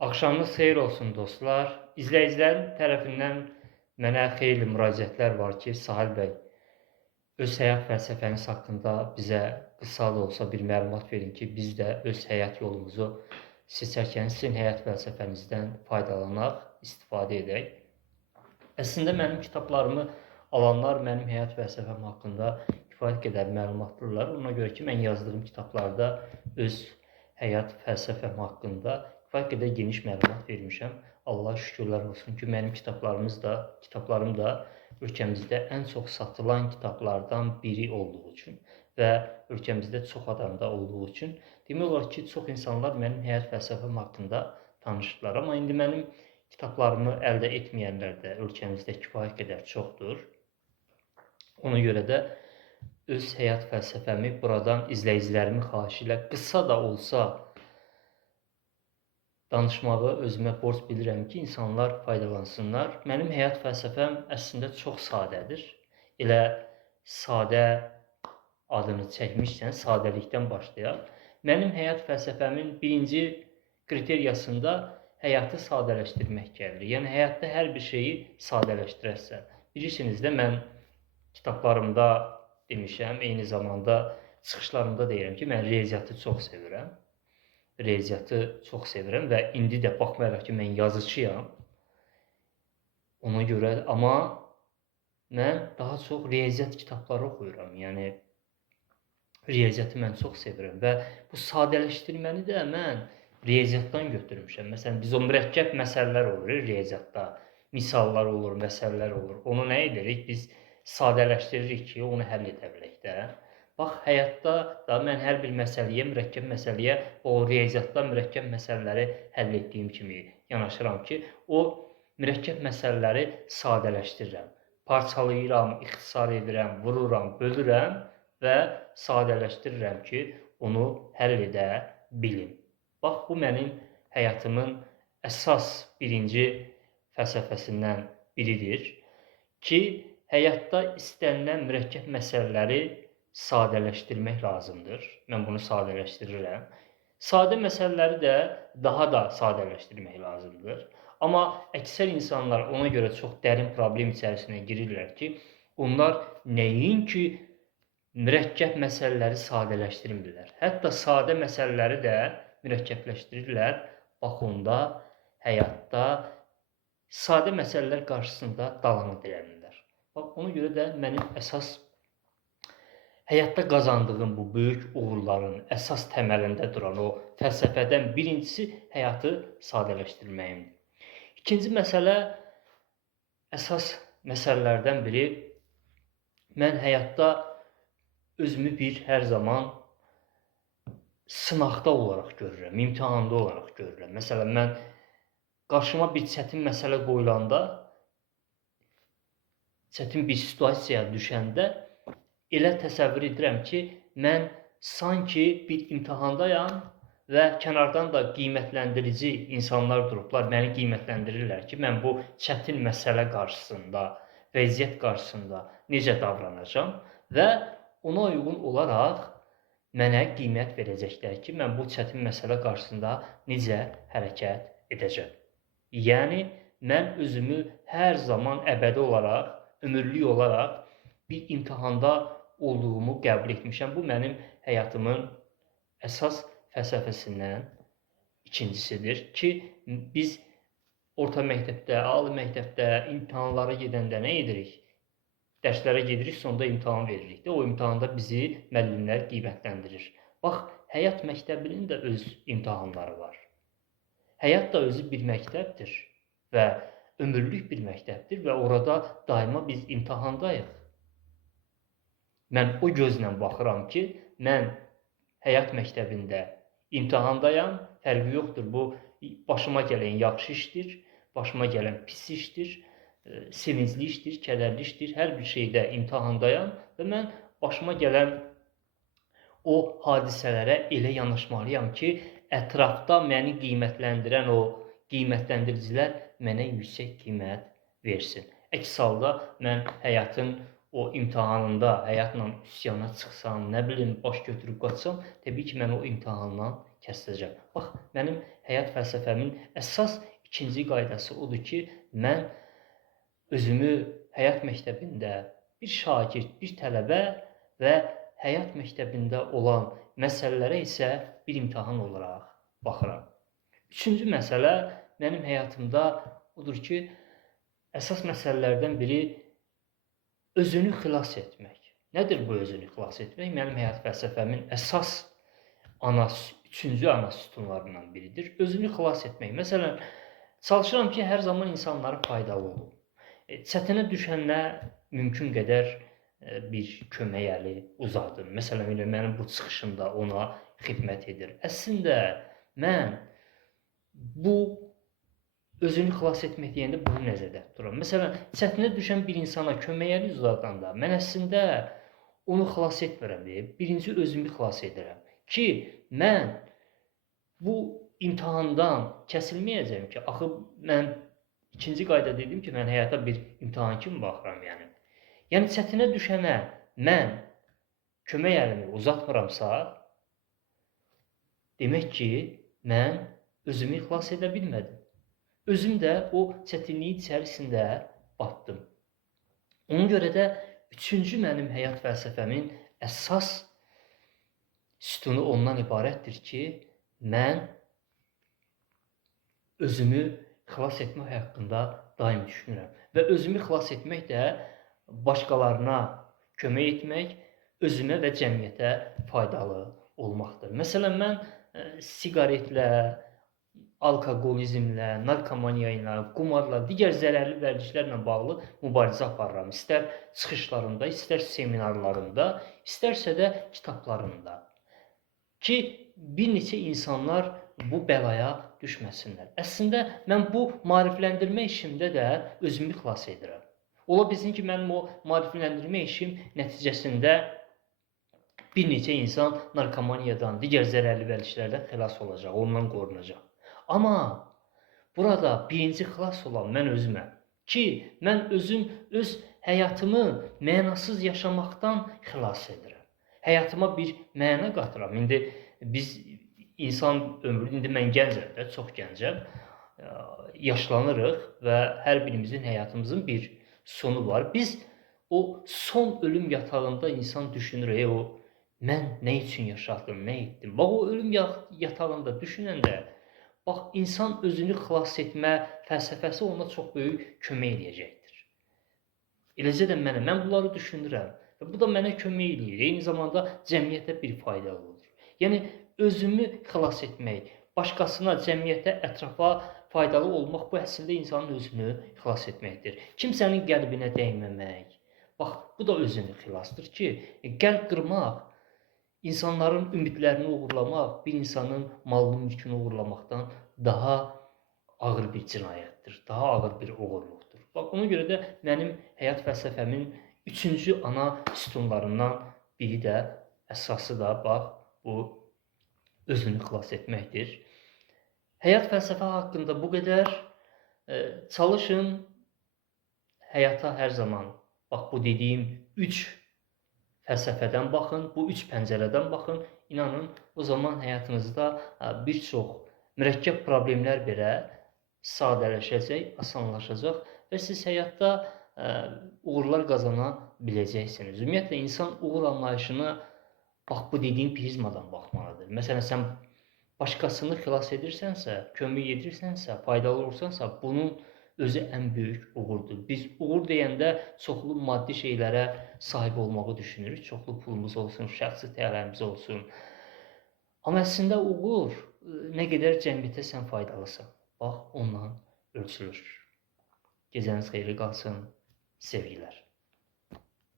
Axşamınız xeyir olsun dostlar. İzləyicilərin tərəfindən mənə xeyli müraciətlər var ki, Sahil bəy, öz həyat fəlsəfəniz haqqında bizə qısa da olsa bir məlumat verin ki, biz də öz həyat yolumuzu seçərkən sizin həyat fəlsəfənizdən faydalanaq, istifadə edək. Əslində mənim kitablarımı alanlar mənim həyat fəlsəfəm haqqında kifayət qədər məlumatlıdırlar. Ona görə ki, mən yazdığım kitablarda öz həyat fəlsəfəm haqqında kifayət qədər geniş məlumat vermişəm. Allaha şükürlər olsun ki, mənim kitablarım da ölkəmizdə ən çox satılan kitablardan biri olduğu üçün və ölkəmizdə çox adamda olduğu üçün demək olar ki, çox insanlar mənim həyat fəlsəfəm haqqında tanışdılar. Amma indi mənim kitablarımı əldə etməyənlər də ölkəmizdə kifayət qədər çoxdur. Ona görə də öz həyat fəlsəfəmi buradan izləyicilərimin xahişi ilə qısa da olsa danışmağı özümə borc bilirəm ki, insanlar faydalansınlar. Mənim həyat fəlsəfəm əslində çox sadədir. Elə sadə adını çəkmişsən, sadəlikdən başlayaq. Mənim həyat fəlsəfəmin birinci kriteriyasında həyatı sadələşdirmək gəlir. Yəni, həyatda hər bir şeyi sadələşdirərsən. Bilirsiniz də, mən kitablarımda demişəm, eyni zamanda çıxışlarımda deyirəm ki, mən riyaziyyatı çox sevirəm. Riyaziyyatı çox sevirəm və indi də baxmayaraq ki, mən yazıçıyam. Ona görə, amma mən daha çox riyaziyyat kitabları oxuyuram. Yəni, riyaziyyatı mən çox sevirəm və bu sadələşdirməni də mən riyaziyyatdan götürmüşəm. Məsələn, biz o mürəkkəb məsələlər olur riyaziyyatda, misallar olur, məsələlər olur. Onu nə edirik? Biz sadələşdiririk ki, onu həll edə bilək də. Bax, həyatda da mən hər bir məsələyə, mürəkkəb məsələyə o riyaziyyatda mürəkkəb məsələləri həll etdiyim kimi yanaşıram ki, o mürəkkəb məsələləri sadələşdirirəm. Parçalayıram, ixtisar edirəm, vururam, bölürəm və sadələşdirirəm ki, onu həll edə bilim. Bax, bu mənim həyatımın əsas birinci fəlsəfəsindən biridir ki, həyatda istənilən mürəkkəb məsələləri sadələşdirmək lazımdır. Mən bunu sadələşdirirəm. Sadə məsələləri də daha da sadələşdirmək lazımdır. Amma əksər insanlar ona görə çox dərin problem içərisinə girirlər ki, onlar nəinki mürəkkəb məsələləri sadələşdirmirlər. Hətta sadə məsələləri də mürəkkəbləşdirirlər. Bax, onda həyatda sadə məsələlər qarşısında dalanı dirənirlər. Bax, ona görə də mənim əsas həyatda qazandığım bu böyük uğurların əsas təməlində duran o fəlsəfədən birincisi həyatı sadələşdirməyimdir. İkinci məsələ, əsas məsələlərdən biri, mən həyatda özümü hər zaman sınaqda olaraq görürəm, imtahanda olaraq görürəm. Məsələn, mən qarşıma bir çətin məsələ qoyulanda, çətin bir situasiyaya düşəndə elə təsəvvür edirəm ki, mən sanki bir imtahandayam və kənardan da qiymətləndirici insanlar durublar, məni qiymətləndirirlər ki, mən bu çətin məsələ qarşısında, vəziyyət qarşısında necə davranacam və ona uyğun olaraq mənə qiymət verəcəklər ki, mən bu çətin məsələ qarşısında necə hərəkət edəcəm. Yəni, mən özümü hər zaman əbədi olaraq, ömürlük olaraq bir imtahanda olduğumu qəbul etmişəm. Bu, mənim həyatımın əsas fəlsəfəsindən ikincisidir ki, biz orta məktəbdə, ali məktəbdə, imtahanlara gedəndə nə edirik? Dərslərə gedirik, sonda imtahan veririk də. O imtahanda bizi müəllimlər qiymətləndirir. Bax, həyat məktəbinin də öz imtahanları var. Həyat da özü bir məktəbdir və ömürlük bir məktəbdir və orada daima biz imtahandayıq. Mən o gözlə baxıram ki, mən həyat məktəbində imtahandayam, fərqi yoxdur. Bu, başıma gələn yaxşı işdir, başıma gələn pis işdir, sevincli işdir, kədərli işdir. Hər bir şeydə imtahandayam və mən başıma gələn o hadisələrə elə yanaşmalıyam ki, ətrafda məni qiymətləndirən o qiymətləndiricilər mənə yüksək qiymət versin. Əks halda mən həyatın o imtahanında həyatla üsyana çıxsam, nə bilim, baş götürüb qaçsam, təbii ki, mən o imtahandan kəsiləcəm. Bax, mənim həyat fəlsəfəmin əsas ikinci qaydası odur ki, mən özümü həyat məktəbində bir şagird, bir tələbə və həyat məktəbində olan məsələlərə isə bir imtahan olaraq baxıram. Üçüncü məsələ mənim həyatımda odur ki, əsas məsələlərdən biri özünü xilas etmək. Nədir bu özünü xilas etmək? Mənim həyat fəlsəfəmin əsas üçüncü ana sütunlarından biridir. Özünü xilas etmək. Məsələn, çalışıram ki, hər zaman insanlara faydalı olum. Çətinə düşəndə mümkün qədər bir kömək əli uzadım. Məsələn, mənim bu çıxışımda ona xidmət edir. Əslində, mən bu özünü xilas etmək deyəndə bunu nəzərdə tuturam. Məsələn, çətinə düşən bir insana kömək əli uzadanda mən əslində onu xilas etmirəm deyə, birinci özümü xilas edirəm ki, mən bu imtahandan kəsilməyəcəm ki, axı mən ikinci qayda dedim ki, mən həyata bir imtahan kimi baxıram yəni. Yəni çətinə düşənə mən kömək əlimi uzatmıramsa, demək ki, mən özümü xilas edə bilmədim. Özüm də o çətinliyin içərisində batdım. Ona görə də üçüncü mənim həyat fəlsəfəmin əsas sütunu ondan ibarətdir ki, mən özümü xilas etmək haqqında daim düşünürəm. Və özümü xilas etmək də başqalarına kömək etmək, özümə və cəmiyyətə faydalı olmaqdır. Məsələn, mən siqaretlə, alkoqolizmlə, narkomaniya ilə, qumarla, digər zərərli vərdişlərlə bağlı mübarizə aparıram. İstər çıxışlarımda, istər seminarlarımda, istərsə də kitablarımda. Ki, bir neçə insanlar bu bəlaya düşməsinlər. Əslində, mən bu maarifləndirmə işimdə də özümü xilas edirəm. Ola bilsin ki, mənim o maarifləndirmə işim nəticəsində bir neçə insan narkomaniyadan, digər zərərli vərdişlərdən xilas olacaq, ondan qorunacaq. Amma burada birinci xilas olan mən özüməm ki, mən özüm öz həyatımı mənasız yaşamaqdan xilas edirəm. Həyatıma bir məna qatıram. İndi biz insan ömrü, indi mən gəncəm də, çox gəncəm, yaşlanırıq və hər birimizin həyatımızın bir sonu var. Biz o son ölüm yatağında insan düşünür, mən nə üçün yaşadım, nə etdim? Bax, o ölüm yatağında düşünəndə, bax, insan özünü xilas etmə fəlsəfəsi ona çox böyük kömək edəcəkdir. Eləcə də mənə, mən bunları düşünürəm və bu da mənə kömək edir. Eyni zamanda cəmiyyətə bir faydalı olur. Yəni, özümü xilas etmək, başqasına, cəmiyyətə, ətrafa faydalı olmaq bu əslində insanın özünü xilas etməkdir. Kimsənin qəlbinə dəyməmək. Bax, bu da özünü xilasdır ki, qəlb qırmaq, İnsanların ümidlərini uğurlamaq, bir insanın malını, mülkünü uğurlamaqdan daha ağır bir cinayətdir, daha ağır bir oğurluqdur. Bax, ona görə də mənim həyat fəlsəfəmin üçüncü ana sütunlarından biri də, əsası da, bax, bu özünü xilas etməkdir. Həyat fəlsəfə haqqında bu qədər. Çalışın həyata hər zaman, bax, bu dediyim üç fəlsəfədən baxın, bu üç pəncərədən baxın. İnanın, o zaman həyatınızda bir çox mürəkkəb problemlər belə sadələşəcək, asanlaşacaq və siz həyatda uğurlar qazana biləcəksiniz. Ümumiyyətlə, insan uğur anlayışına bax, bu dediyim prizmadan baxmalıdır. Məsələn, sən başqasını xilas edirsənsə, kömək edirsənsə, faydalı olursansa, bunun özü ən böyük uğurdur. Biz uğur deyəndə çoxlu maddi şeylərə sahib olmağı düşünürük. Çoxlu pulumuz olsun, şəxsi təyərlərimiz olsun. Amma əslində uğur nə qədər cəmiyyətə sən faydalısan. Bax, ondan ölçülür. Gecəniz xeyirli qalsın. Sevgilər.